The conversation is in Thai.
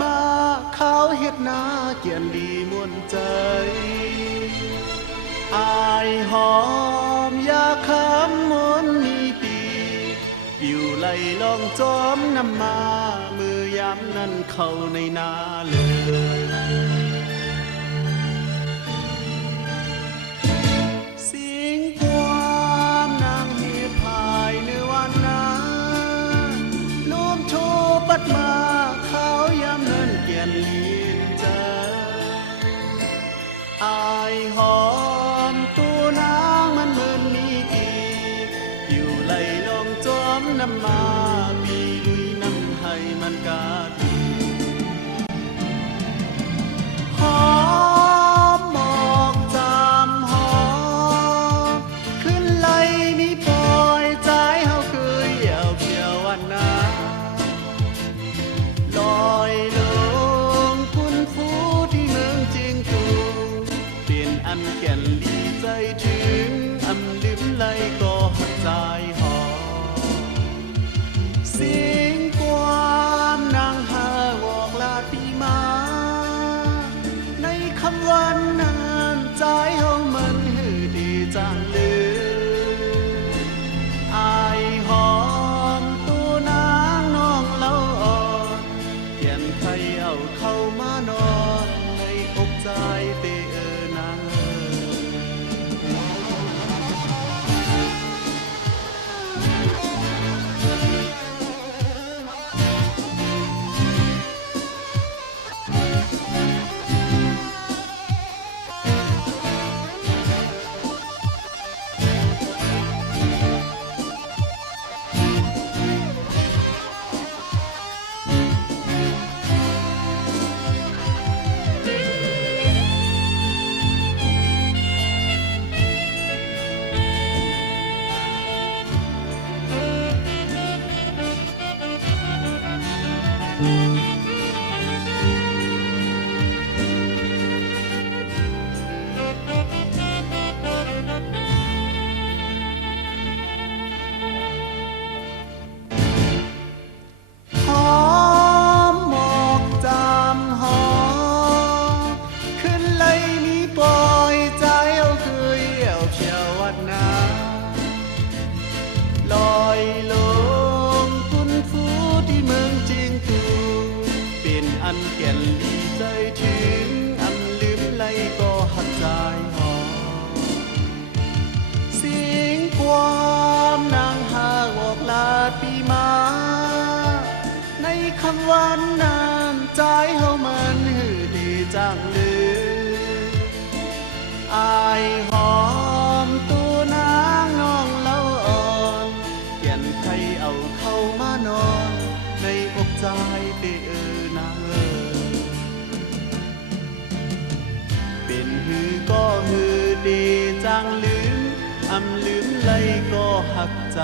มาเขาเฮ็ดนาเกียนดีม่วนใจอายหอมยาคำมนมีปีปิวไหลลองจอมน้ำมามือยามนั้นเข้าในนาเลยสิ่งความนางเฮียพายในวันนั้นโน้มโชปัดมาเขายามนั้นเกียนลีนใจอายหอมตัวนางมันเหมือนมีอีกอยู่ไหลลองจอมน้ำมาปีลุยน้ำให้มันกาดีหอมหมอกจำหอมขึ้นไหลมีปล่อยใจเฮาเคยเหี่ยวเพียววันนาลอยลงคุณฟูที่เมืองเจียงตูเปลี่ยนอันแก่นดีใจถึงอำลืมไหลก็หักใจหอมเสียงความนางหาวอกลาปีมาในคำวันนั้นใจเฮามันหือดีจังเลยอายหอมตัวนางน้องเล่าอ่อนเปลี่ยนใครเอาเข้ามานอนในอกใจเตนางหอมหมอกจำหอมขึ้นไหลมีปล่อยใจเอาเคยเหี่ยวเพียววันนาลอยลงคุณฟูที่เมืองเจียงตูเป็นอันแก่นดีใจถึงอันลืมไหลก็หักใจหอมเสียงความนางหาวอกลาดปีมาในคำวันนั้นใจเฮามันหือดีจังเลยอายหอมตัวนางน้องเล่าอ่อนเปลี่ยนใครเอาเข้ามานอนในอกใจเตนางเป็นหือก็หือดีจังลืมอำลืมไหลก็หักใจ